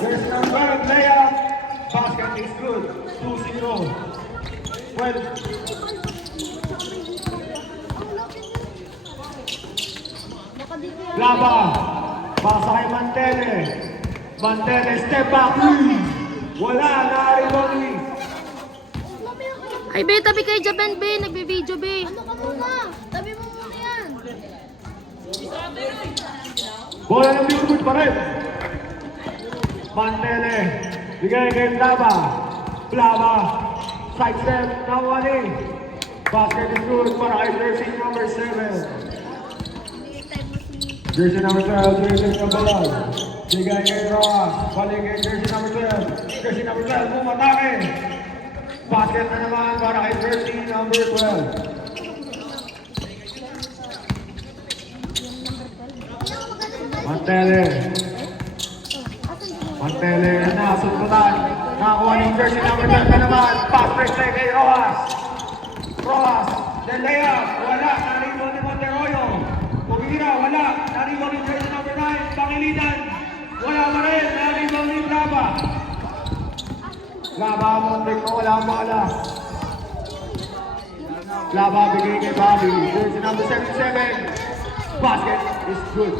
There's number 12, layup. Basket is good. 2-0. Well, Laba. Pasa kay Mantele. Mantele, step back, please. Wala, na-rebounding. Ay, be, tabi kay Japan, be. Nagbe-video, be. Ano ka muna? Tabi mo muna yan. Bola ng Bigfoot pa rin. Mantele. Bigay kay Blaba. Blaba. Side step. Nawali. Basket is good para kay jersey number 7. Jersey number 12. Jersey number 12. Bigay kay Ross. Balik kay jersey number 12. Jersey number 12. Pumatake. Basket na naman para kay jersey number 12. Mantele. Mantele na sundutan. Nakakuha ng jersey number 12 na naman. Pass break play kay Rojas. Rojas. Then layup. Wala. Narito ni Monteroyo. Pumira. Wala. Narito ni jersey number 9. Pangilinan. Wala pa rin. Narito ni Blaba. Blaba. Monteroyo. Wala mala. Blaba bigay kay Bobby. Jersey number 77. Basket is good.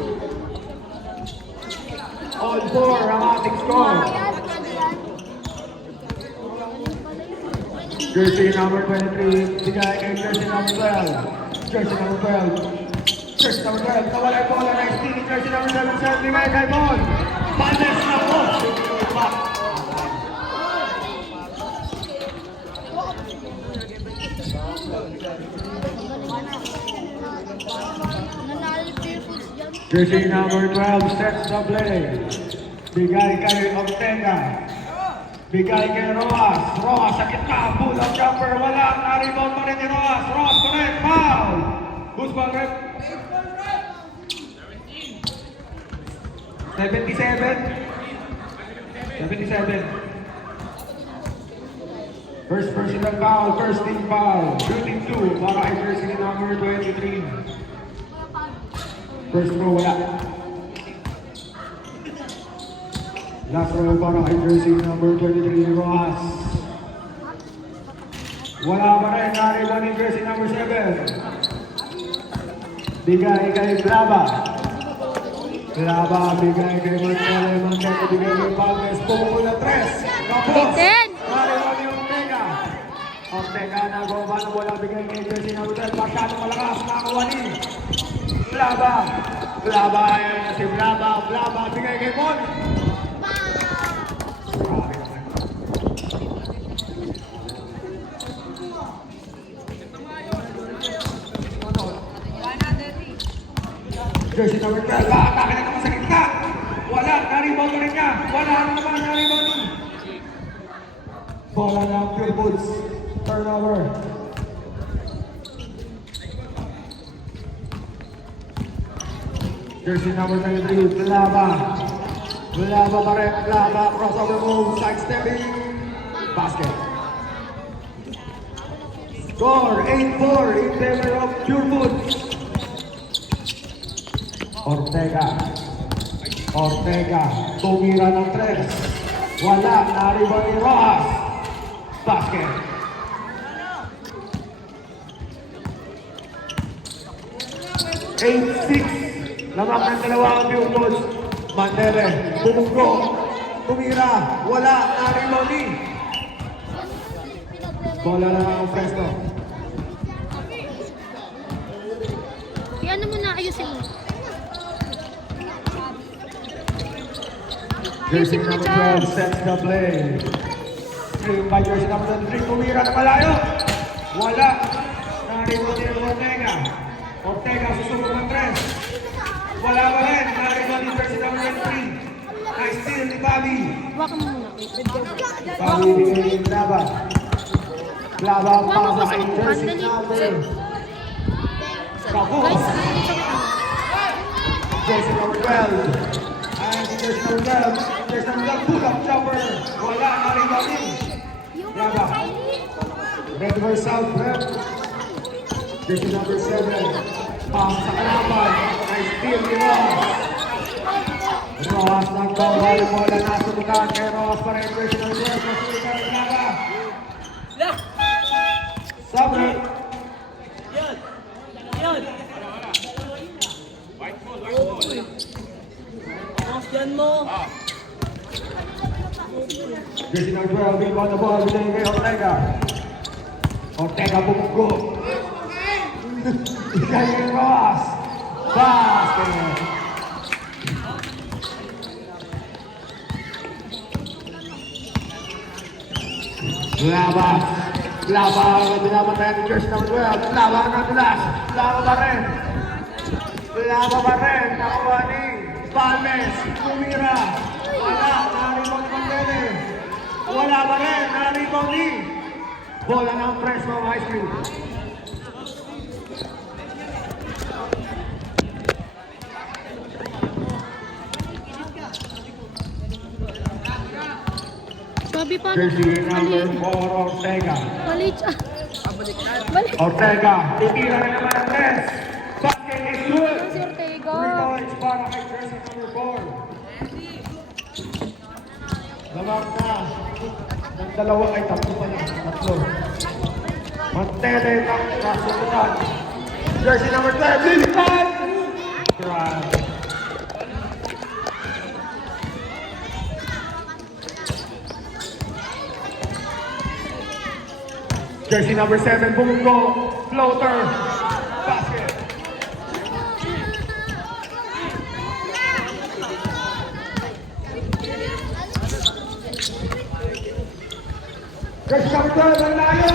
All four ang ating score. Jersey number 23, bigay kay jersey number 12. Jersey number 12. Jersey number 12, nawala yung bola na stealing jersey number 77, bigay kay Mon. Panes na po. Jersey number 12 sets the play. Bigay kay Ortega. Bigay kay Rojas. Rojas sa gitna. Pull-up jumper. Wala. Na-rebound pa rin ni Rojas. Rojas pa rin. Foul. Who's ball rep? 77. 77. First personal foul. First team foul. Shooting 2. Para kay jersey number 23. First row, wala. Last row para kay jersey number 23 ni Rojas. Wala pa rin. Narito ni jersey number 7. Bigay kay Blaba. Blaba, bigay kay Mantele. Mantele, bigay kay Palmes. Pumula 3. Kapos. Narito ni Ortega. Ortega na goba na wala. Bigay kay jersey number 12. Masyadong malakas. Nakawali. Blaba. Blaba. Ayan si Blaba. Blaba. Bigay kay Mon. Jersey number 12. Atake na naman sa gitna. Wala. Na-rebound rin niya. Wala naman na-rebound. Bola na Pure Bulls. Turnover. Jersey number 23, Blaba. Blaba pa rin, Blaba, crossover move, sidestepping, basket. Score, 8-4 in favor of Pure Foods. Ortega. Ortega, tumira ng 3. Wala, na-rebound ni Rojas. Basket. Eight-six. Lamang ng dalawa ang Pure Foods. Mantele, bumunggo, tumira, wala, na-rebounding. Bola lang ang presto. Ano mo na ayusin mo? Jersey number 12 sets the play. Screen by jersey number 23, tumira na malayo. Wala, na-rebounding ng Ortega. Ortega susunod ng 3. Wala pa rin. Na-rebound ni jersey number 23. Nice steal ni Bobby. Huwag mo muna. Bobby bigay ni Blaba. Blaba pasa kay jersey number. Kapos. Jersey number 12. And jersey number 12. Jersey number 12. Pull-up jumper. Wala. Na-rebounding. Blaba. Red versus South. Red. Jersey number 7. Sa kalaban. Nice steal ni Ross. Rojas nagbawa yung bola na subukan kay Rojas pa rin. Personal work. Masulikan ang laga. Sabi. Yan mo. Jersey number 12, big on the ball, binigay kay Ortega. Ortega bumunggo. Bigay kay Rojas. Basket. Laba ang binabantayan ni jersey number 12. Laba ang nadulas. Laba pa rin. Nakuha ni Palmes. Tumira. Wala. Naribang Mandele. Wala pa rin. Naribang ni. Bola ng Fresno High School. Sabi pa Jersey number 4, Ortega. Balik. Balik. Ortega. Titira na naman ang tres. Basket is good. Si Ortega. 3 points para kay jersey number 4. Lamang na. Ng dalawa ay tatlo pa niya. Tatlo. Mantele ng kasubukan. Jersey number 12. Lilipan! Grabe. Jersey number 7, bumunggo, floater, basket. Jersey number 12, ang layo,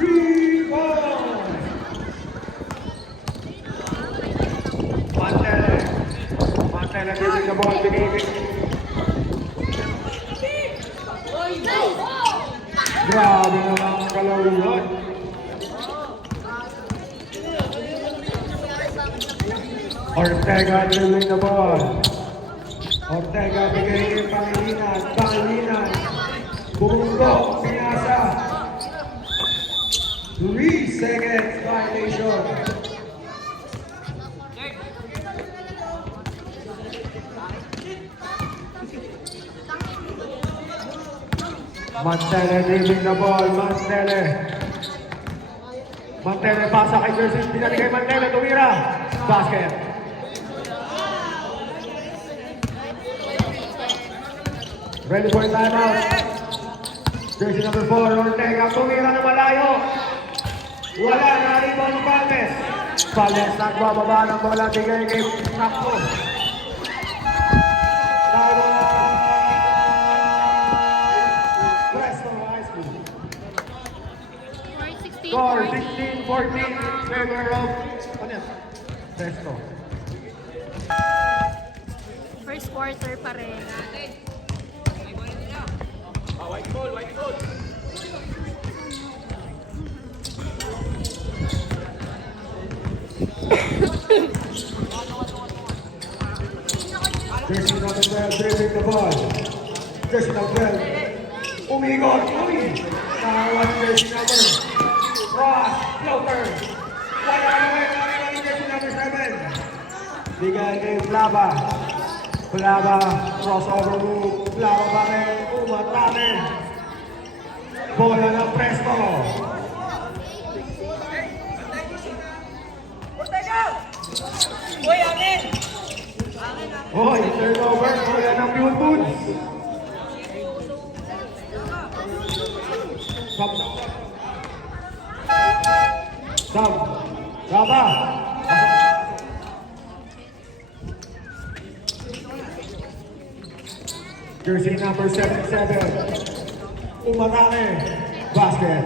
rebound! Mantele giving the ball to David. Grabe naman ang kalaro yun. Ortega dribbling the ball. Ortega bigay kay Pangilinan. Pangilinan. Bumunggo. Pinasa. 3 seconds violation. Mantele dribbling the ball. Mantele pasa kay Jersey. Pinali kay Mantele. Tumira. Basket. Ready for timeout. Jersey number 4. Ortega. Tumira na malayo. Wala na rebound ni Palmes. Palmes nagbababa ng bola. Bigay kay Nakpo. Score 16-14 favor of Fresno. First quarter pa rin. Jersey number 12 dribbling the ball. Jersey number 12. Umigot. Nakawan jersey number. Ross. Floater. Wala naman jersey number 7. Bigay kay Flava. Flava. Crossover move. Flava pa rin. Umatake. Bola ng Fresno. Hoy, turnover. Bola ng Pure Foods. Sab. Saba. Jersey number 77. Umatake. Basket.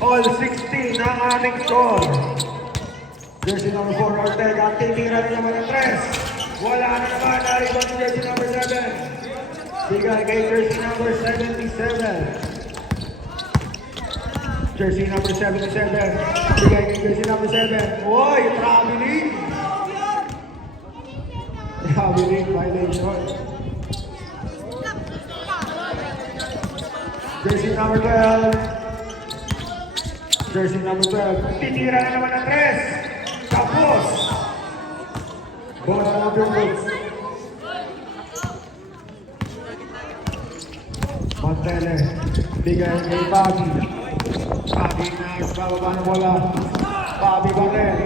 All 16 ang ating score. Jersey number 4, Ortega. Tinira na naman ang tres. Wala na naman. Narito ang jersey number 7. Bigay kay jersey number 77. Jersey number 77. Bigay kay jersey number 7. Uy, traveling. Traveling violation. Jersey number 12. Jersey number 12. Titira na naman ang tres. Bola ng Billboards. Montele, bigay kay Bobby. Bobby na bababa ng bola. Bobby Barrel,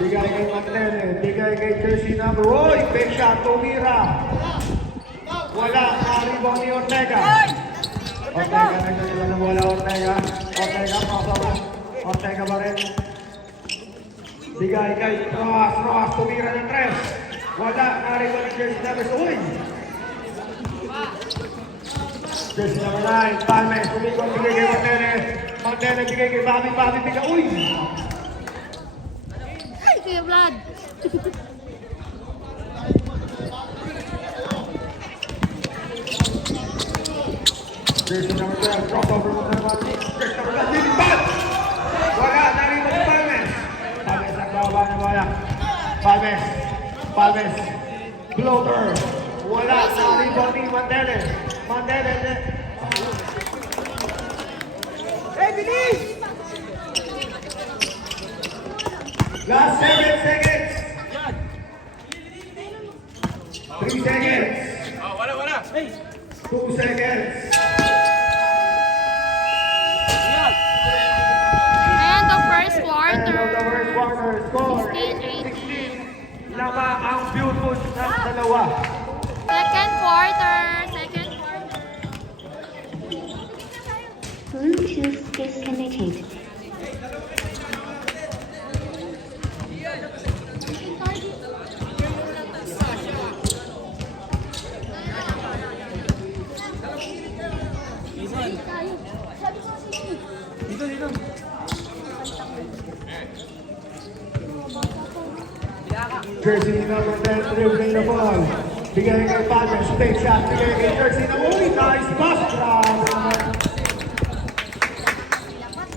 bigay kay Montele, bigay kay jersey number Roy. Big shot, tumira. Wala, na-rebound ni Ortega. Ortega, nagdala ng bola, Ortega. Ortega, pasok. Ortega Barrel. Bigay kay Roas, tumira ng tres. Wala, na-rebound ni jersey number Uy! Jersey number 9, Palmes, tumikot, bigay kay Montele. Montele, bigay kay Bobby, Bobby, bigay, uy! Ay, Kuya Vlad. Jersey number 12, crossover mo na naman. Jersey number 12, lilipad! Wala, narito si Palmes. Palmes ang baba na wala. Palmes, floater. Wala, narito ni Montele. Montele, last 7 seconds. 3 seconds. 2 seconds. And the first And quarter. of the first quarter, score 16. 16. Lamang ang beautiful ng dalawa. Second quarter. Bluetooth disconnected. Jersey number 10, dribbling the ball. Bigay kay Palmes, fake shot. Bigay kay jersey number 1, nice pass.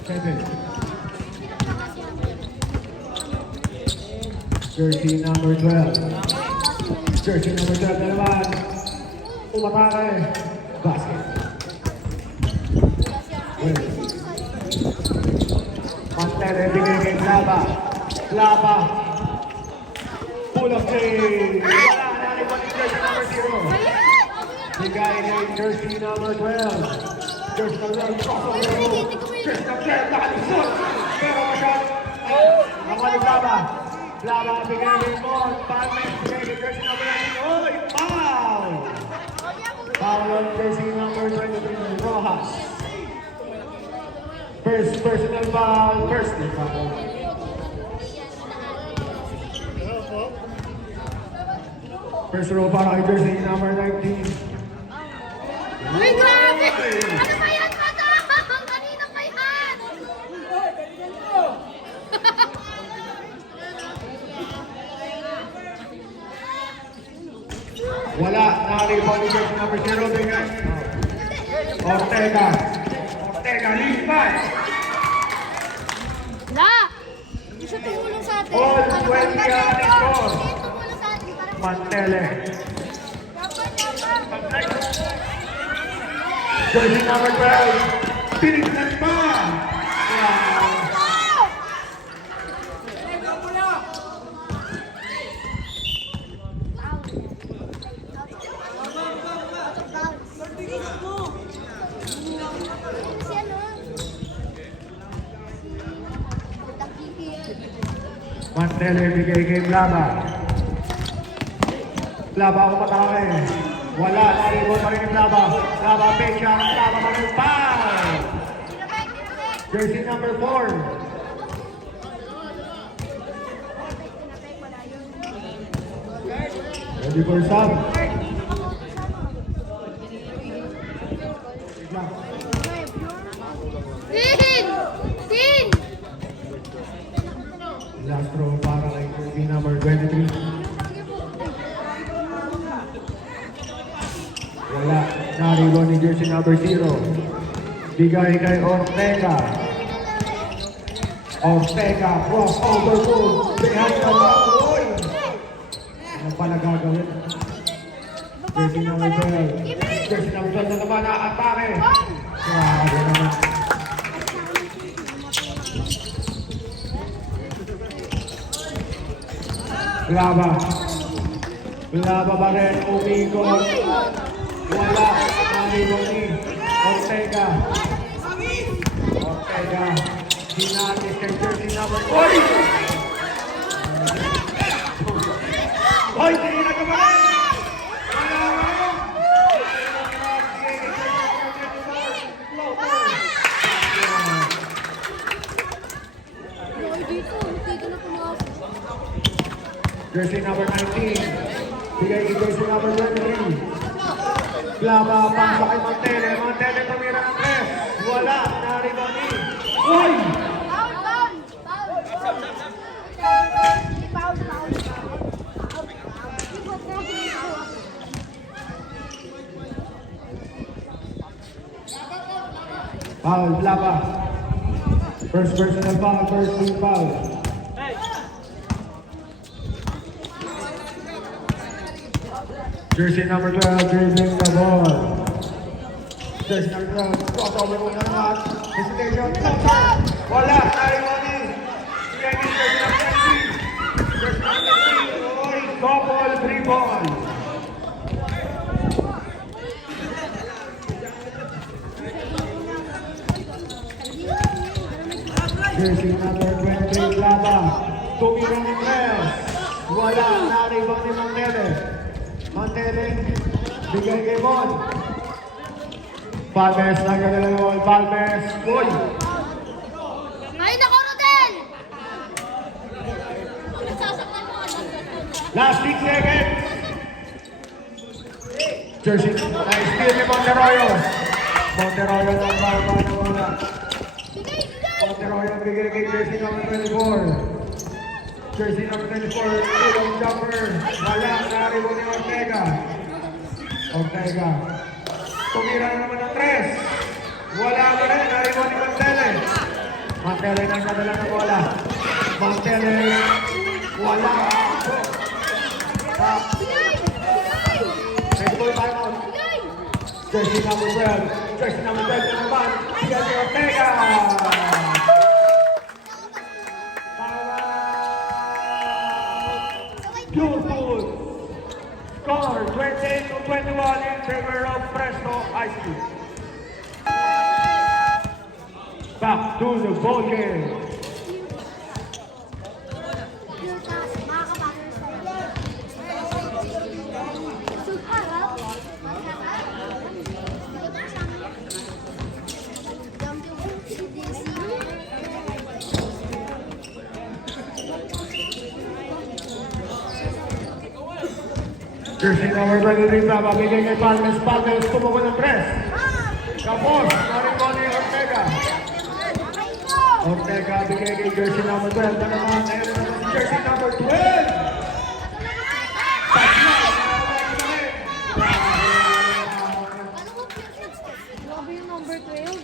Seven. Jersey number 12. Jersey number 12 na naman. Umatake. Basket. Well. Montele, bigay kay Laba. Pull up play. Wala, nalipad ni jersey number 0. Bigay kay jersey number 12. Jersey number 12, crossover the ball. Jersey number 12, nakalisot. Pero masyado. Nakuha ni Laba, bigay kay Mon. Palmes, bigay kay jersey number 19. Oy, foul! Foul on jersey number 23, Rojas. First personal foul, first foul. First row para kay jersey number 19. Uy, grabe! Ano ba yan, madam? Kanina pa yan! Wala, na-rebound ni jersey number 0, bigay. Ortega, lipat. La! Hindi siya tumulong sa atin. All Ano 20 ba ang yan? score. Hindi tumulong sa atin. Parang- Montele. Dapat. Jersey number 12. Tinignan pa. Wow. Si ano? Montele, bigay kay Laba. Laba ako matake. Wala, na-rebound pa rin yung Laba. Laba, fake shot. Laba pa rin foul. Jersey number 4. Ready for sub. Tin! Tin! Last throw para kay jersey number 23. Wala, na-rebound ni jersey number 0. Bigay kay Ortega. Crossover goal. Behind the back. Oy! Ano pala gagawin? Jersey number 12. Jersey number 12 na naman na-atake. Grabe naman. Laba. Laba pa rin, umikot. Wala, Nariboni. Ortega. Ortega. Hinatis kay jersey number. Oy! Oy, tinira ka pa rin! Jersey number 19. Bigay kay jersey number 23. Klaba, pangsa kay Mantele. Mantele tumira ng 3. Wala, Nariboni. Oy! Foul, Klaba. First personal foul, first team foul. Jersey number 12, dribbling the ball. Jersey number 12, crossover muna naman. Hesitation, crossover. Wala, Nariboni. Bigay kay jersey number 20. Jersey number 3, Oy, double, 3 ball. Jersey number 20, Klaba. Tumira ni Tres. Wala, Nariboni Mantele. Mantele, bigay kay Mon. Palmes, nagagala ng ball. Palmes, uy! Ay, nako, Rodel! Nagsasaktan mo. Last 6 seconds. Jersey, na-steal ni Monteroyo. Monteroyo ng baba na wala. Monteroyo bigay kay jersey number 24. Jersey number 24, ilong jumper. Wala, Nariboni Ortega. Ortega. Tumira na naman ng 3. Wala ka rin, Nariboni Mantele. Mantele na nadala ng bola. Mantele, wala. Red ball timeout. Jersey number 12. Jersey number 12 na naman. Jersey Ortega. Beautiful score, 28-21 in favor of Fresno High School. Back to the ball game. Jersey number 23, babigay kay Palmes. Palmes, tumuko ng 3. Kapos, Nariboni Ortega. Ortega, bigay kay jersey number 12. Na naman, ayun na naman si jersey number 12. Grabe yung number 12.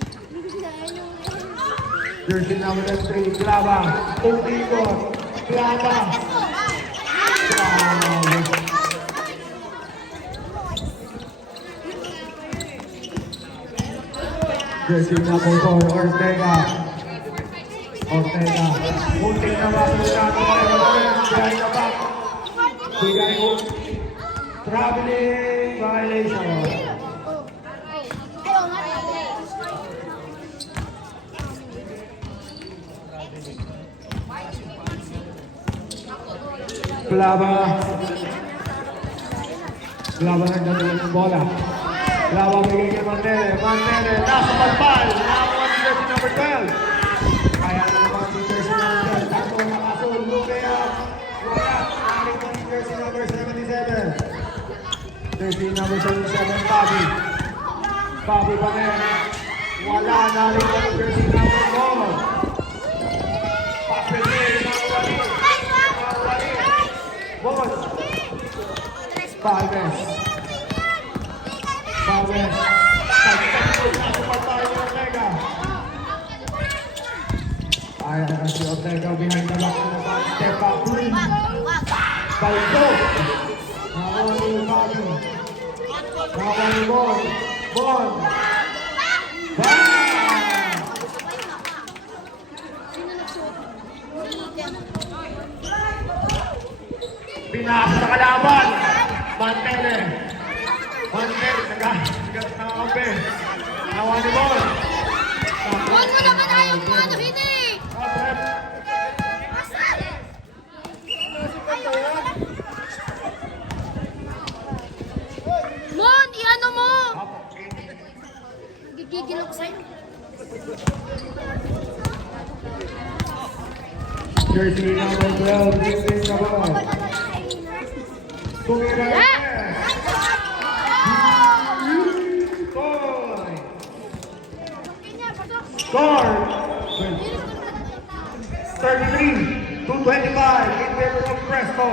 Jersey number 3, Klaba. Tumikot. Klaba. Jersey number 4, Ortega. Ortega. Muntik na masulatan behind the back. Bigay ko. Traveling violation. Klaba. Klaba nagdadala ng bola. Klaba bigay kay Mantele. Mantele, nasa palpal. Nakakuha si jersey number 12. Kaya na naman si jersey number 12. Takbo na kasul. Lukea. Wala. Nakakita si jersey number 77. Jersey number 77, Bobby. Bobby pa rin. Wala. Nakakita si jersey number 4. Papelin. Bon. Palmes. Palmes. Ayan na si Ortega behind the back na naman. Step up. Baldo. Nakakuha ni Bobby. Nakakuha ni Bon. Bon. Bang! Pinasa sa kalaban. Mantele. Mantele, nakakampi. Nawa ni Mon. Huwag mo naman ayaw mo ano, hindi! Top rep. Mon, i-ano mo! Gigigil ako sa'yo. Jersey number 12, Gilbert Cabal. Tumira Ah! Toy. Score 33-25 in favor of Presto.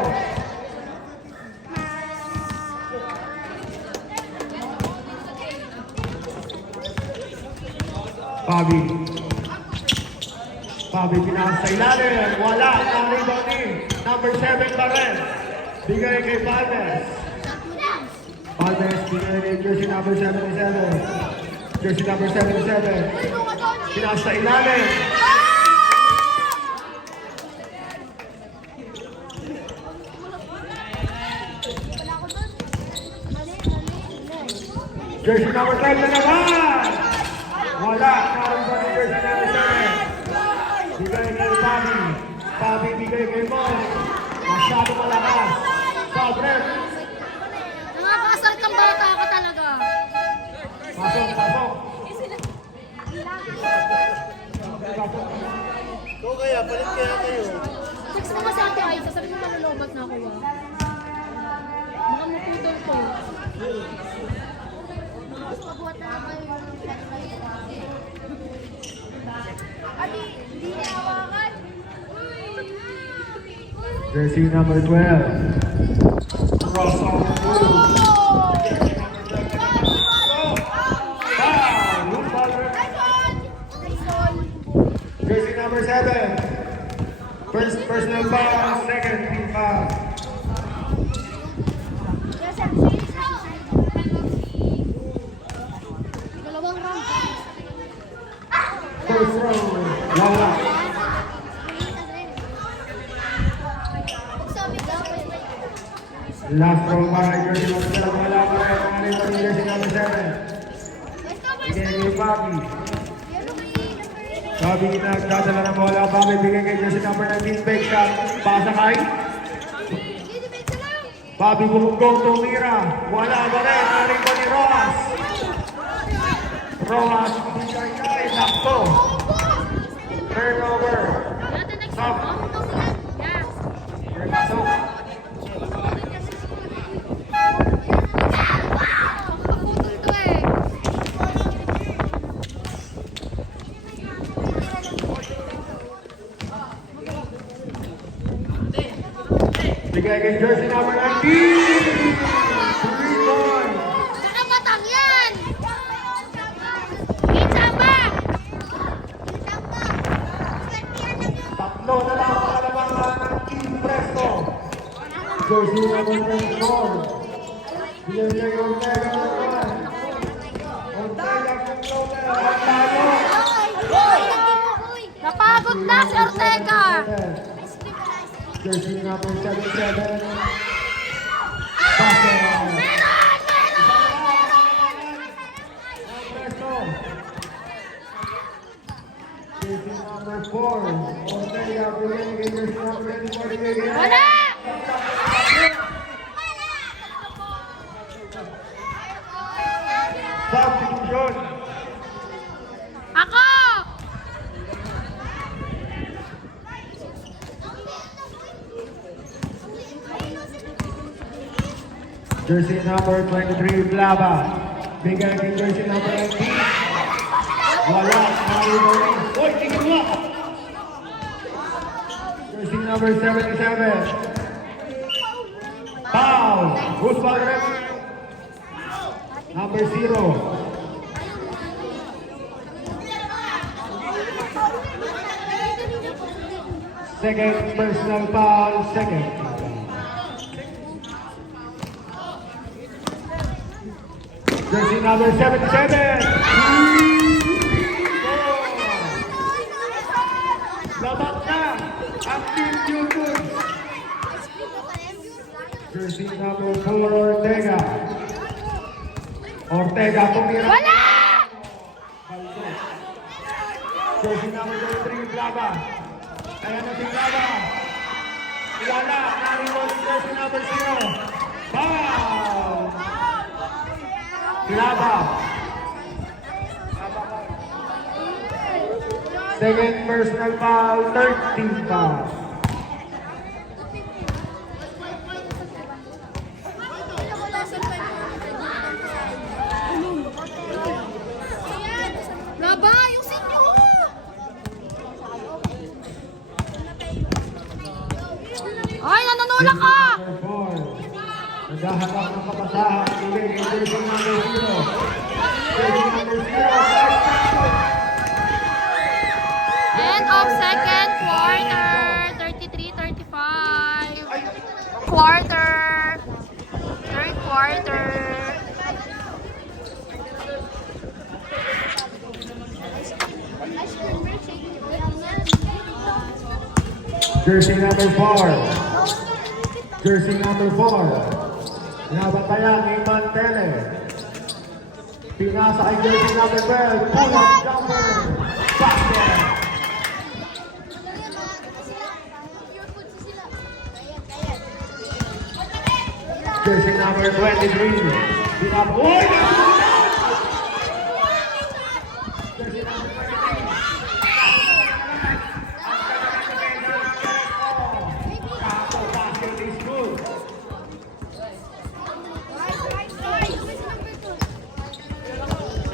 Bobby pinasa sa ilalim. Wala. Ang rebound ni number 7 pa rin. Bigay kay Valdez. Valdez, bigay ni jersey number 77. Jersey number 77. Pinasa sa ilalim. Jersey number 12 na naman. Wala. Nariban ni jersey number 7. Bigay kay Bobby. Bobby bigay kay Mon. Masyado malakas. Top-rep. Nakakasal kang bata ka talaga. Pasok, pasok. Text mo sa akin ay, sasabihin mo malulobag na ako ah. Baka maputol ko. Pabuhat na naman yung Adi, hindi niya hawakan. Jersey number 12. Crossover move. Jersey number 7. First personal foul, second team foul. Dalawang round. First row, wala. Last row para jersey number 7, wala pa rin. Ang rebound ni jersey number 7. Bigay kay Bobby. Bobby nagdadala ng bola. Bobby bigay kay jersey number 19, fake shot. Pasa kay Bobby bumugong tumira. Wala ba rin? Ang rebound ni Rojas. Rojas, bigay kay Lakto. Turnover. Stop. Repasok. Kaputol to eh. Bigay kay jersey number 19. 3 points. Baka matang yan! Ichamba! Tatlo na lang ang kalabangan ng Team Presto. Jersey number 24. Bigay kay Ortega naman. Ortega kung floater. Napagod na si Ortega! Jersey number 77. Basket. Presto. Jersey number 4. Ortega bigay kay jersey number 24. Bigay kay Wala! substitution. Ako! Jersey number 23, Blava. Bigay kay jersey number 19. Wala. Oy, tingin mo! Jersey number 77. Foul. Who's foul rep? Number 0. Second personal foul, second. Jersey number 77. Labak na ang Team Yukon. Jersey number 4, Ortega. Ortega, tumira. Wala! Jersey number 3, Blaba. Ayan na si Blaba. Wala, narito si jersey number 0. Foul! Blaba. Second personal foul, 13 foul. Laba, ayusin nyo! Ay, nanunulak ka! Number 4. Naghahanap ng kapasahan. Ilig ang jersey number 0. Jersey number 0. End of second quarter. 33-35. Quarter. Third quarter. Jersey number 4. Jersey number 4. Nabantayan ni Mantele. Pinasa kay jersey number 12. Pull-up jumper. Basket. Jersey number 23. Pinasa. Uy! Jersey number 23. Kapo, basket is good.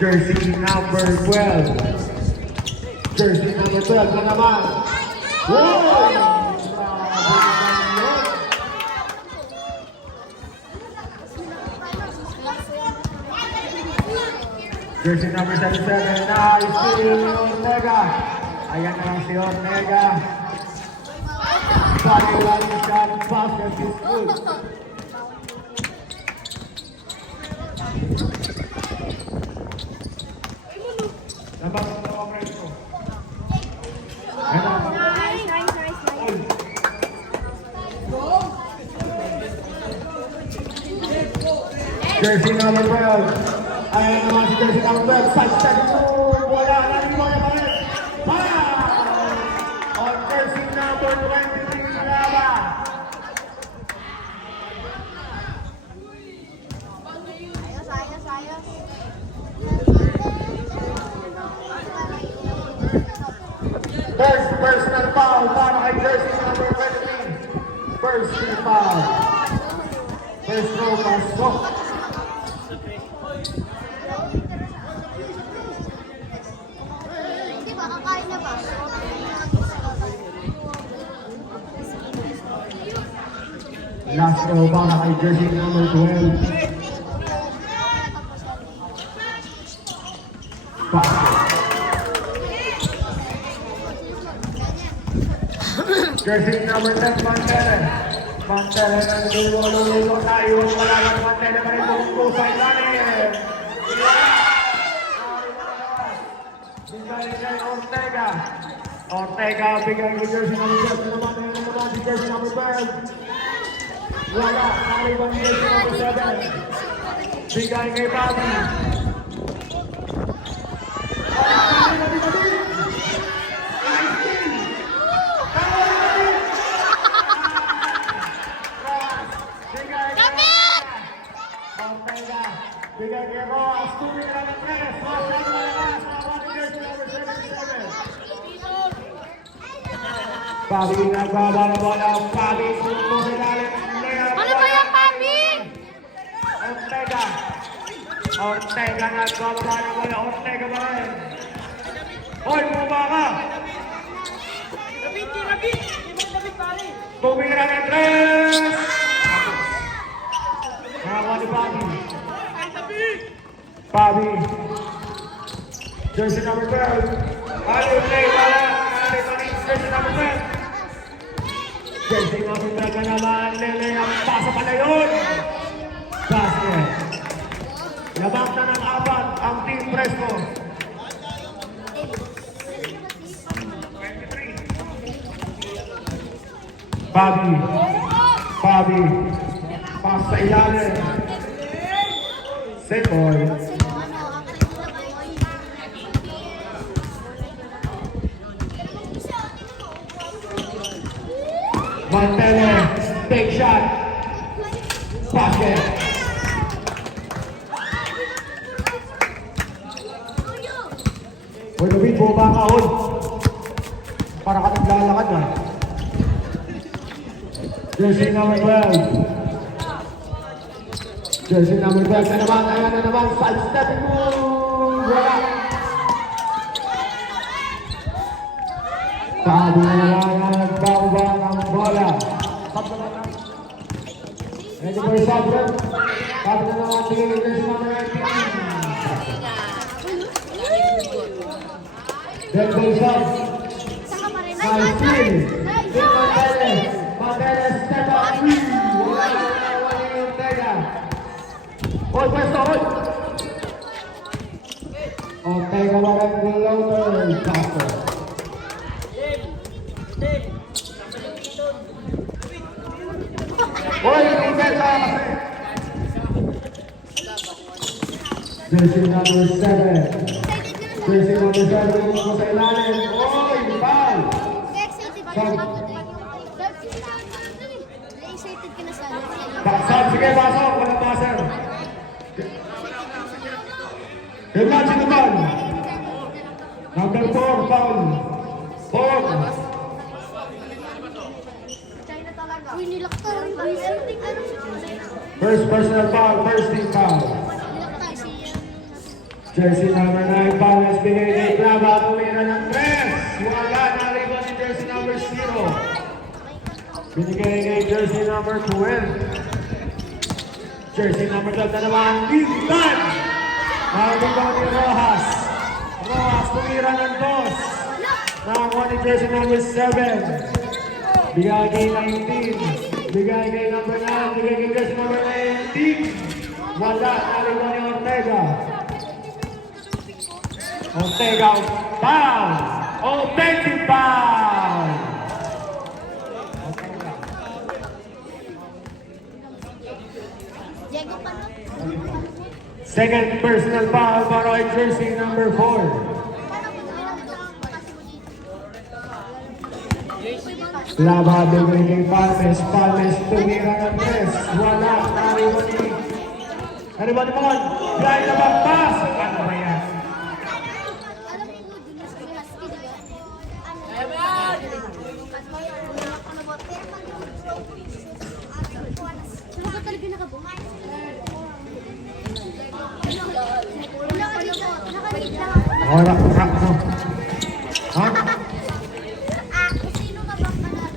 Jersey number 12. Jersey number 12 na naman. Wow! Jersey number 77. Nice steal, Ortega. Ayan na lang si Ortega. Body line shot, basket is good. Labas ang mga preso. Ayan na. All. Jersey number 12. Ayan naman si jersey number 12. Side step. Wala na rin mo na rin. On jersey number 23. Laba. First personal foul para kay jersey number 23. First team foul. First row, first row. Hindi ba? Kakain na ba? Last row para kay jersey number 12. Basket. Jersey number 10, Mantele. Mantele ng dulo na iwan pala ng Mantele pa rin bumungko sa ilalim. Bigay kay Ortega. Ortega bigay kay jersey number 12. Naman si jersey number 12. Wala, nariwan ni jersey number 7. Bigay kay Bobby. Ortega, bigay kay Roas, tubig na ng 3. Roas na naman, jersey number 77. Bobby nagbaba na bola, Bobby pumunto sa ilalim. Ano ba yan, Papi? Ortega. Ortega nagbaba na bola, Ortega ba rin? Hoy, bumaba ka! Tubig na ng 3. Nakakuha ni Bobby. Bobby. Jersey number 12. Ano play? Wala. Jersey number 12. Jersey number 12 na naman. Lele, ang pasa pala yun. Basket. Labang na ng 4 ang Team Fresco. 23. Bobby. Bobby. Pass sa ilalim. Safe ball. Mantele, big shot. Basket. Uy, David, buka ka, hold. Para ka naglalakad, ha? Jersey number 12. Jersey number 12. Na naman, ayan na naman. Side-stepping move. Wala. Sabi na naman, nagbaba ng bola. Sabi na naman. Ready for your shot, bro? Sabi na naman, sige, jersey number 19. Then shot. Nice steal. Big Mantele, step up three. Wala na naman yung Ortega. Hoy, pwesto, hoy. Ortega walang reloader. Passer. Hoy, Ortega kasi. Jersey number 7. Jersey number 7 mo sa ilalim. Hoy, foul. Pasok, sige, pasok. Walang passer. Imagine naman. Number 4, foul. 4. Uy, nilakta rin ba? First personal foul, first team foul. Nilakta siya. Jersey number 9, foul is binigay kay Clava. Tumira ng 3. Wala na rin si jersey number 0. Binigay kay jersey number 12. Jersey number 12 na naman, Bintan! Nakalimbaw ni Rojas. Rojas tumira ng 2. Nakakuha ni jersey number 7. Bigay kay 19. Bigay kay number 9. Bigay kay jersey number 19. Wala, nakalimbaw ni Ortega. Ortega, foul! Offensive foul! Diego pa no? Second personal foul para kay jersey number 4. Laba, bigay kay Palmes. Palmes, tumira ng 3. Wala, nariwan ni... Nariwan ni Mon. Behind the back pass. Ano ba yan? Alam mo, dun sa may husky, di ba? Sino ba talaga nakabunga? Wala ka dito. Nakadito lang ako. Rak, no? Ha? Sino ka ba pala?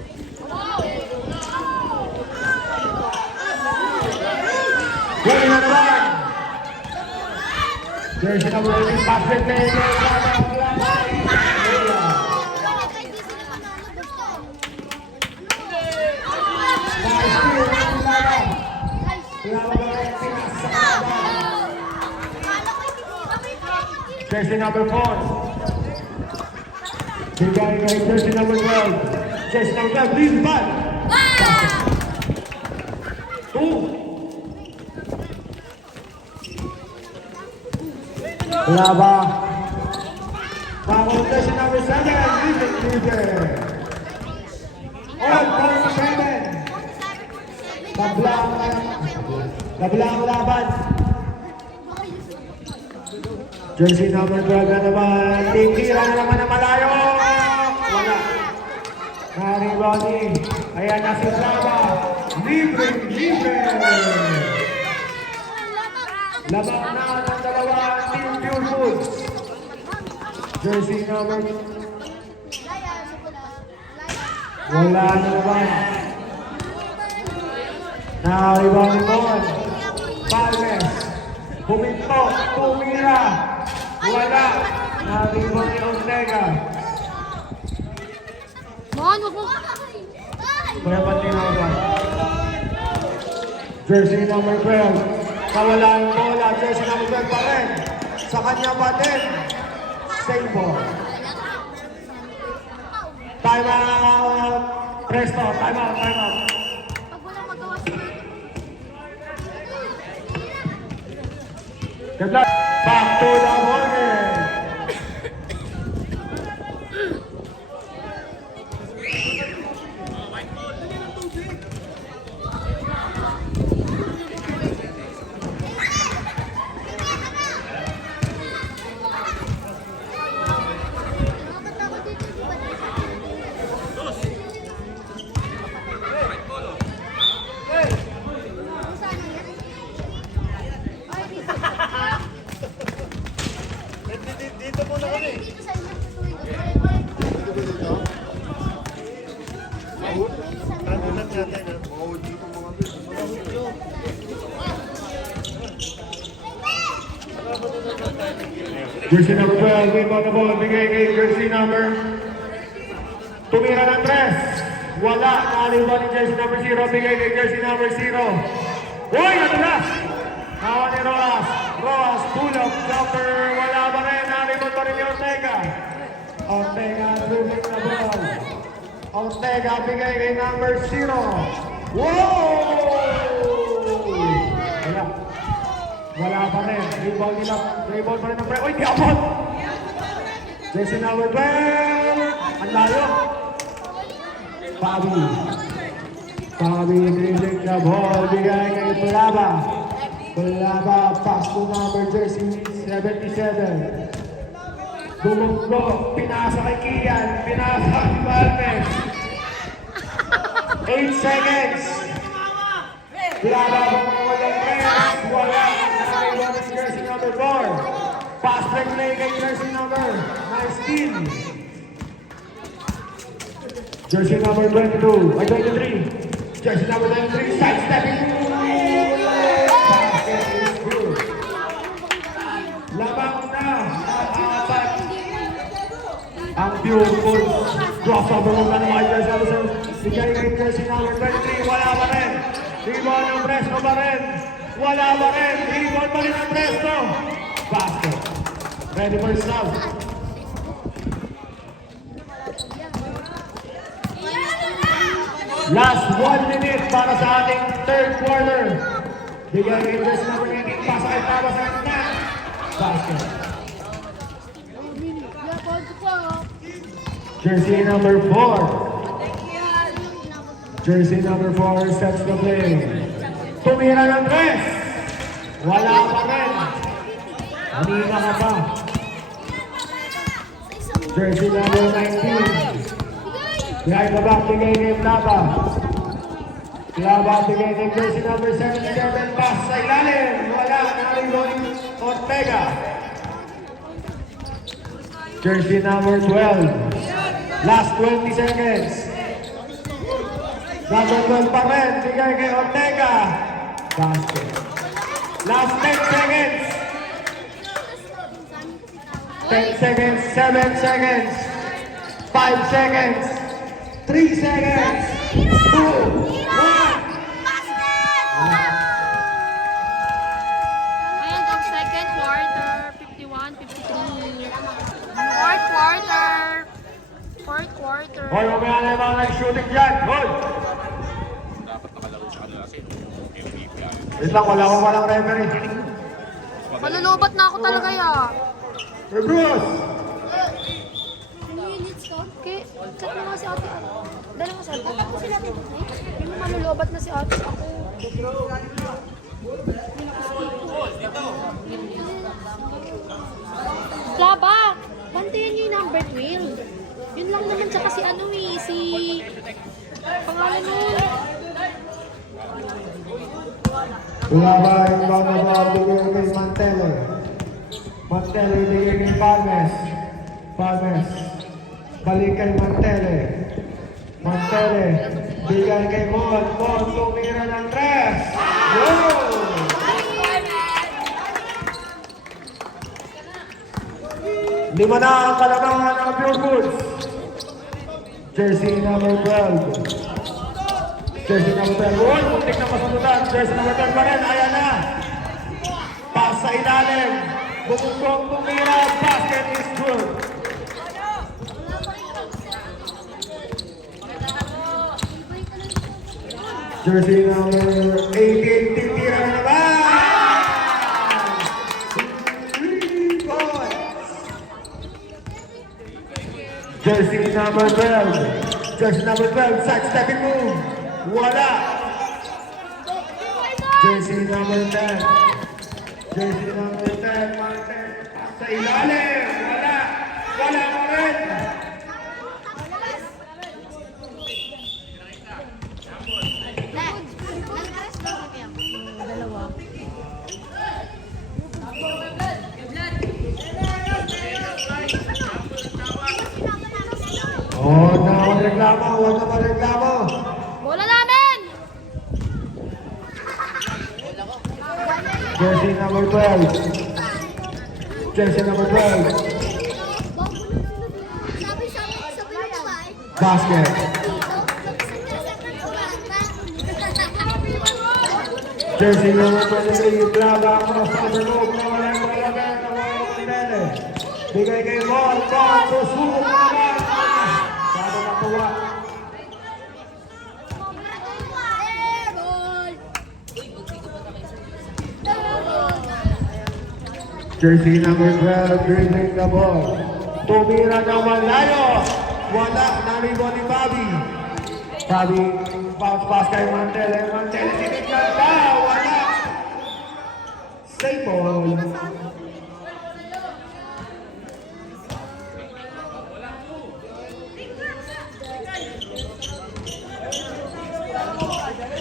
Gawin na naman! Jersey number 18, basket na yun. Jersey number 4. Bigay kay jersey number 12. Jersey number 12, lead back. 2. Laba. Bawal jersey number 7, leader. All for 7. Tabla ang laban. Jersey number 12 na naman. Titira na naman na malayo. Wala. Nari Ronnie. Ayan na si Lava. Libre. Labang na ng dalawa. Team Pure Foods. Jersey number... Wala na naman. Nari Ronnie Mon. Palmes. Huminto. Tumira. Wala. Nariwan ni Ortega. Mon, wag mo. Dapat tinawan. Jersey number 12. Kawala ang bola. Jersey number 12 pa rin. Sa kanya pa din. Save ball. Time out. Presto. Time out. Pag walang magawa sa Good luck. Back to the ball game. Jersey number 12, win on the ball, bigay kay jersey number. Tumira ng 3. Wala, nakaliwa ni jersey number 0, bigay kay jersey number 0. Uy, natulas! Nawa ni Roas. Roas, pull-up, jumper, wala pa rin, nakaliwa pa rin ni Ortega. Ortega, losing the ball. Ortega, bigay kay number 0. Wow! Wala. Wala pa rin. Rebound nila. Rebound pa rin ng pre. Uy, diabot! Jersey number 12. Ang layo. Fabi. Fabi dribbling the ball. Bigay kay Palaba. Palaba, pass to number jersey 77. Bumugbo. Pinasa kay Kian. Pinasa kay Valmes. 8 seconds. Palaba, bumugbo ng press. Wala. Jersey number 4. Pass break play kay jersey number 19. Jersey number 22. Ay, 23. Jersey number 23. Sidestepping. Basket is good. Labang na. Apat. Ang beautiful crossover ng mga jersey number 7. Bigay kay jersey number 23. Wala pa rin. Rebound ng Presto pa rin. Wala pa rin. Rebound pa rin ang Presto. Basket. Ready for snub. Last 1 minute para sa ating third quarter. Bigay kay jersey number 18. Pasa kay Taba sa kanya. Basket. Jersey number 4. Jersey number 4 sets the play. Tumira ng 3. Wala pa rin. Kanina ka pa. Jersey number 19. Behind the back, bigay kay Plaba. Plaba, bigay kay jersey number 77. Pass sa ilalim. Wala. Nariloy Ortega. Jersey number 12. Last 20 seconds. Number 12 pa rin. Bigay kay Ortega. Basket. Last 10 seconds. 10 seconds. 7 seconds. 5 seconds. 3 seconds. 2. 1. End of second quarter. 51-53. Fourth quarter. Fourth quarter. Hoy, mamaya na yung mga nag-shooting dyan. Hoy! Wait lang, wala akong walang referee. Malulubat na ako talaga ya. Hey, Bruce! Okay, chat mo nga si ate. Dala mo sa ate. Dapat ko sila dito. Yung malulubat na si ate. Ako. Plaba! Bantayan niyo yung number 12. Yun lang naman tsaka si ano eh, si... Pangalan mo. Plaba, yung mga bigay kay Mantele. Mantele, bigay kay Palmes. Palmes. Balik kay Mantele. Mantele, bigay kay Mon. Mon, tumira ng 3. Wow! Lima na ang kalabangan ng Pure Goods. Jersey number 12. Jersey number 12. Uy, muntik na masundutan. Jersey number 12 pa rin. Ayan na. Pass sa ilalim. Bumugong tumira. Basket is good. Jersey number 18. Titira na naman. number 12. Jersey number 12, side-stepping move. Wala. Jersey number 10. Jersey number 10, Martin. Sa ilalim. Wala. Wala pa rin. Dalawa. Oh, nakareklamo. Huwag na mareklamo. Bola namin! Jersey number 12. Jersey number 12. Sabi mo ba eh? Basket. Jersey number 23. Plaba ako sa move. Nawala yung palaga. Nawala yung pinele. Bigay kay Ball. Ball. Susubok naman. Sabi na tuwa. Jersey number 12, dribbling the ball. Tumira ng malayo. Wala, naribo ni Bobby. Bobby, bounce pass kay Mantele. Mantele, sinigyan pa. Wala. Save ball.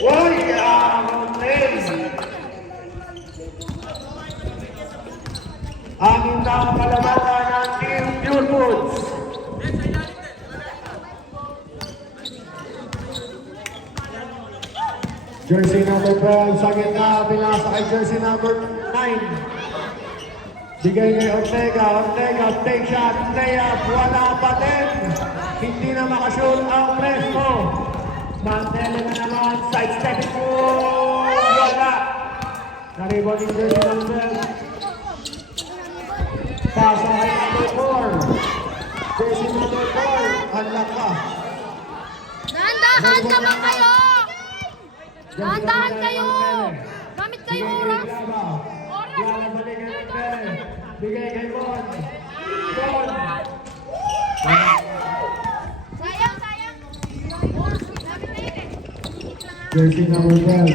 Uy, Mantele. Amin na ang kalabasan ng Team Pure Foods. Jersey number 12 sa gitna, pinasa kay jersey number 9. Bigay kay Ortega, Ortega, take shot, layup, wala pa din. Hindi na makashoot ang Presto. Mantele na naman, side-stepping move, wala. Naribon ni jersey number 12. Pasa kay number 4. Jersey number 4. Unlock ka. Dahan-dahan naman kayo! Dahan-dahan kayo! Gamit kayo oras! Yala balik kay Mantele. Bigay kay Bon. Bon. Sayang, sayang. Jersey number 12.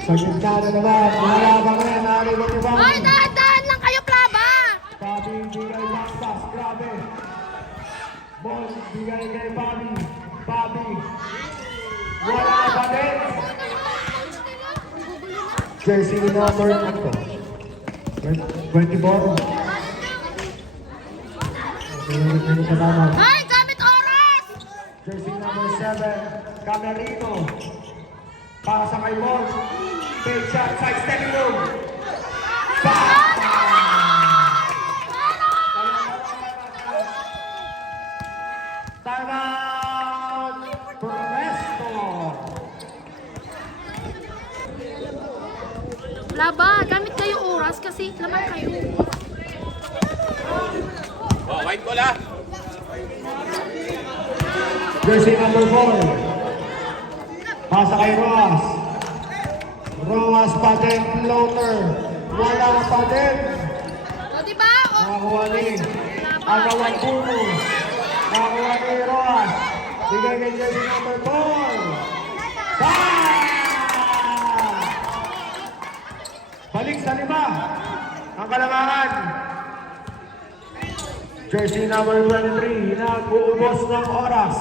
Sa gitna na naman. Wala pa rin. Naribon ni Bon. Ay, dahan-dahan lang kayo, Plaba! Bobby bigay back pass. Grabe. Bon bigay kay Bobby. Bobby. Wala pa din. Jersey number 24. Ay, gamit oras! Jersey number 7. Camerino. Pasa kay Bon. Big shot. Side stepping move. Time out. Presto. Plaba, gamit kayo oras kasi laman kayo. Oh, white ball ah. Jersey number 4. Pasa kay Roas. Roas pa din. Floater. Wala pa din. O, diba? O, Nakakuha ni Agawan Puno. Nakakuha ni Roas. Bigay kay jersey number 4. Balik sa 5. Ang kalamangan. Jersey number 23. Nag-uubos ng oras.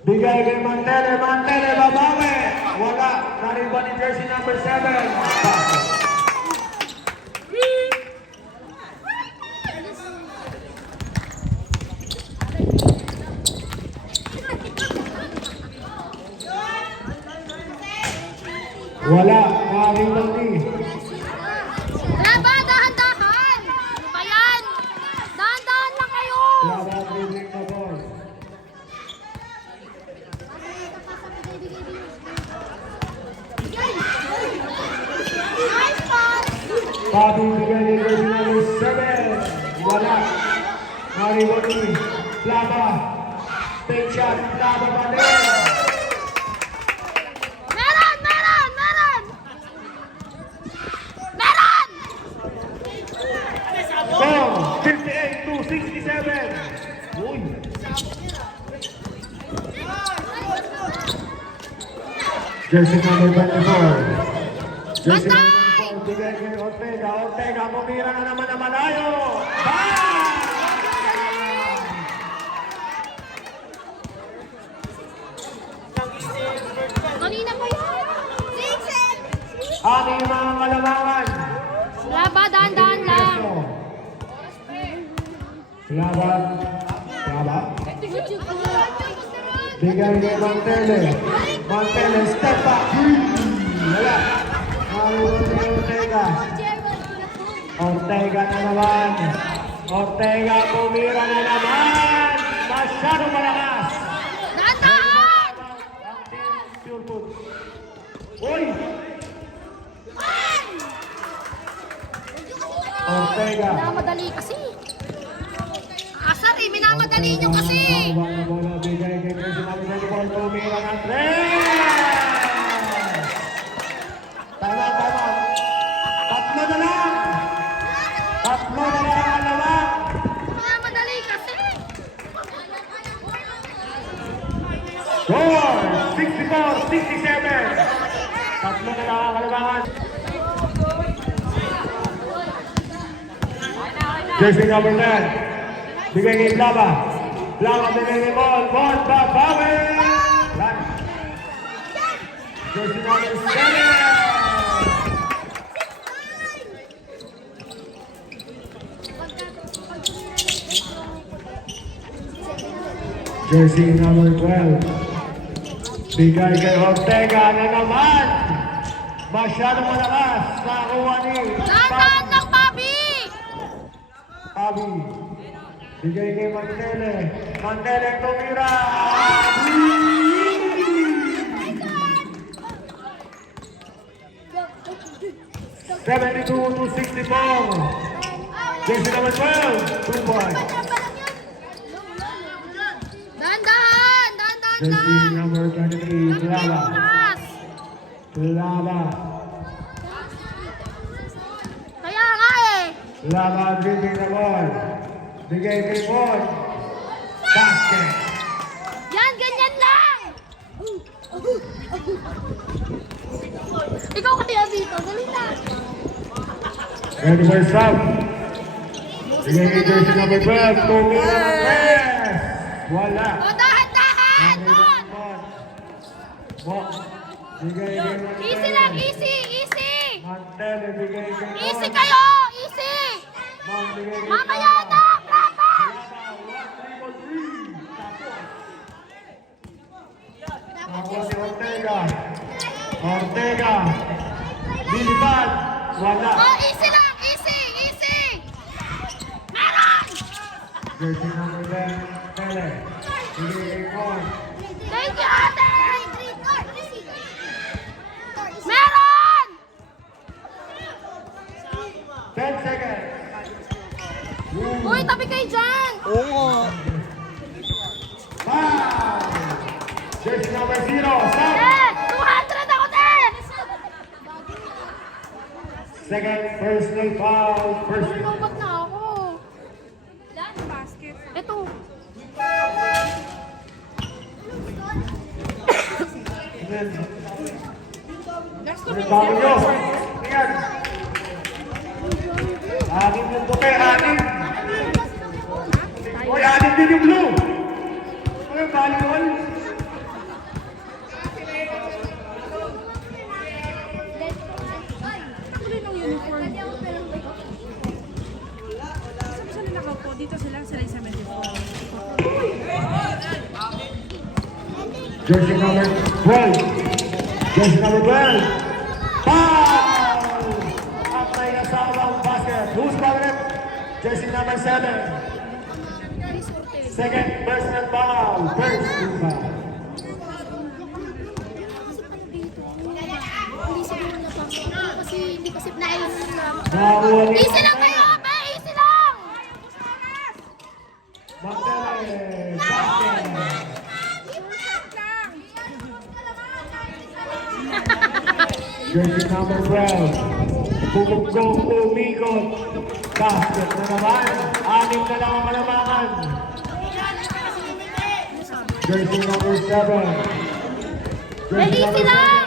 Bigay kay Mantele. Mantele babawi. Wala. Nariba ni jersey number 7. Basket. Wala. Nakaking landi. Plaba, dahan-dahan! Ano ba yan? Dahan-dahan lang kayo! Wala dribbling na ball. Nice pass. Bobby bigay ni jersey number 7. Wala. Nariba ni Plaba. Take shot. Plaba pa din. Meron! Meron! Meron! Meron! Ball. 58 to 67. Uy. Jersey number 24. Jersey Bantay! number 24, bigay kay Ortega. Ortega, pumira na naman na malayo. Bang! Kanina pa yan. Ating mga kalamangan. Laba, dahan-dahan lang. Laban. Laban. Bigay kay Mantele. Mantele, step back. Wala. Naroon kay Ortega. Ortega na naman. Ortega pumira na naman. Masyadong malakas. Dahan-dahan! Ang team Pure Foods. Uy! Ortega. Minamadali kasi. Asar eh, minamadali nyo kasi. Bola, bola, bigay kay Jersey number 24. Pumira ng 3. Tama, tama. Tatlo na lang. Tatlo na lang ang laban. Minamadali kasi. Score! 64-67. Tatlo na lang ang kalabangan. Jersey number 10. Bigay kay Lava. Lava bigay kay Bon. Bon, babawi! Lan. Jersey number 7. Jersey number 12. Bigay kay Ortega na naman. Masyadong malakas. Nakuha ni Dahan-dahan lang, Papi. Pabi. Bigay kay Mantele. Mantele tumira. 72-64. Jersey number 12. 2 points. Dahan-dahan, dahan-dahan Jersey lang. number 23. Lava. Oras. Lava. Kaya nga eh. Lava dribbling the ball. Bigay kay Bon. Basket. Yan, ganyan lang. Ikaw kaya dito, dali na. Ready for stop. Bigay kay Jersey number 12. Tumira ng press. Wala. O, dahan-dahan. Bon. Bon. Bigay kay Mantele. Easy lang, easy, easy. Mantele bigay kay Bon. Easy kayo, easy. Bon bigay kay Mamaya Lava. na, Lava. Nakuha si Ortega. Ortega. Lilipad. Wala. Oh, easy lang, easy, easy. Meron. Jersey number 10. Tele. Bigay kay Bon. Thank you, ate. Meron. 10 seconds. Uy, tabi kayo dyan. Oo. Foul. Jersey number 0. Stop. 200 ako, te. Second personal foul. First. Lobat na ako. Basket. Ito. Bago nyo. Tingnan. Anim yung puti. Anim. Uy, anim din yung blue. Uy, volleyball. Dito sila sa 74. Jersey number 12. Jersey number 12. Foul! At may kasama ang basket. Who's fouled? Jersey number 7. Second personal foul. First team foul. Hindi kasi naayos lang. Nakuha ni Easy lang kayo, be. Easy lang. Mantele. Basket. Jersey number 12. Pumugong umikot. Basket na naman. Anim na lang ang kalamangan. Jersey number 7. Easy lang.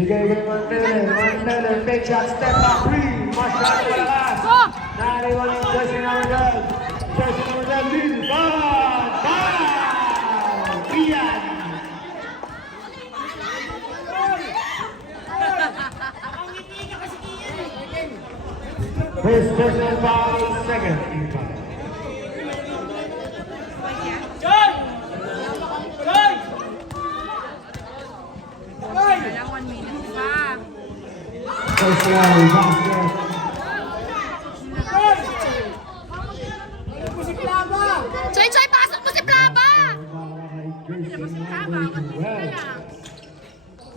Bigay kay Mantel. Mantel, take shot, step back, three. Masyado malakas. Go! Nariwan yung jersey number 12. Jersey number 12, lead. Bang! Iyan! First personal foul, second team foul. Wala 1 minute pa. Personal basket. Choy, pasok mo si Plaba!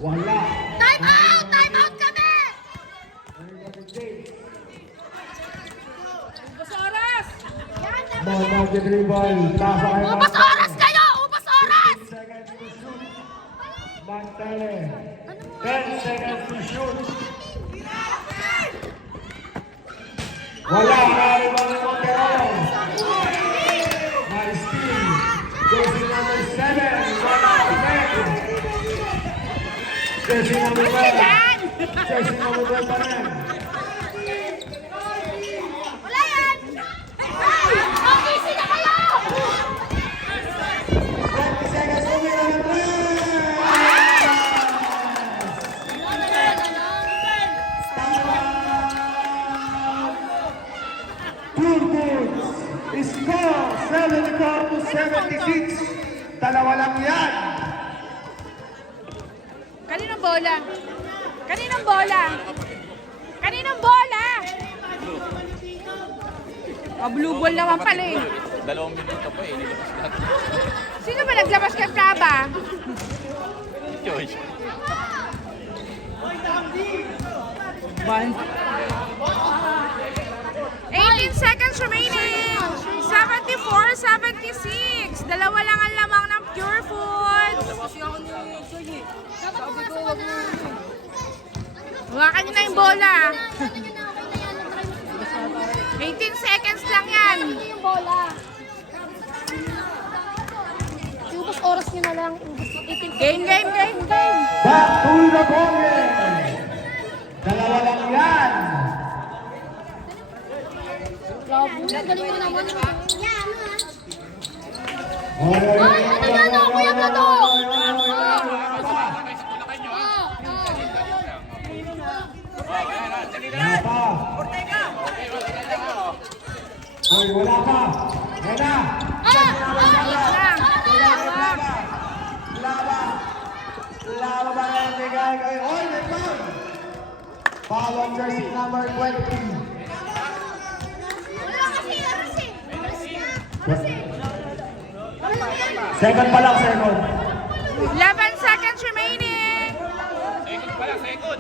Wala. Time out! Time out kami! Monag the dribble. Tasa kay Ubas oras kayo! Ubas oras! 10 seconds to shoot. Mantele. 10 seconds to shoot. Wala. Nariwan ng Montero. Nice team. Jersey number 7. Wala. Jersey number 12. Jersey number 12 pa rin. Wala yan! Okay, sila kayo! 20 seconds to win ang Turcos score 74 to 76. Dalawa lang yan. Kaninong bola? Kaninong bola? Kaninong bola? Blue ball naman pala eh. 2 minuto pa eh. Nilabas natin. Sino ba naglabas kay Praba? Joyce. 18 seconds remaining. 74-76. Dalawa lang ang lamang ng Pure Foods. Hawakan niyo na yung bola. 18 seconds lang yan. Yung bola. Ubas oras nyo na lang. Game. Back to the ball. Dalawa lang yan. Galing mo naman. Oy, Ay, ano yan o? Kuya ka to! Wala pa. Hoy, wala pa. Yan na. Laba ba yung bigay kay Oy, may foul. Foul on jersey number 20. Second pa lang, second. 11 seconds remaining. Second pala, second.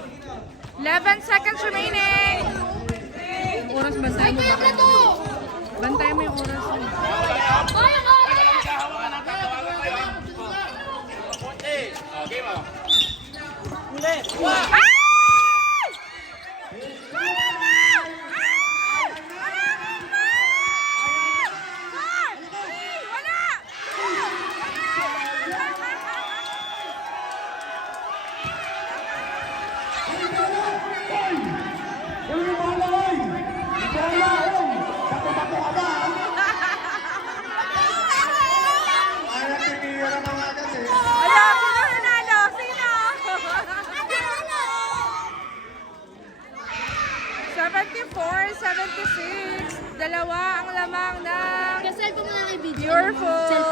11 seconds remaining. Oras bantay mo. Kuya ka to! Bantay mo yung oras. Ay, ang oras! Game mo. Ay! Wala, sino nanalo? Sino? 74-76. Dalawa ang lamang ng Cellphone mo na kay video. Pure Foods.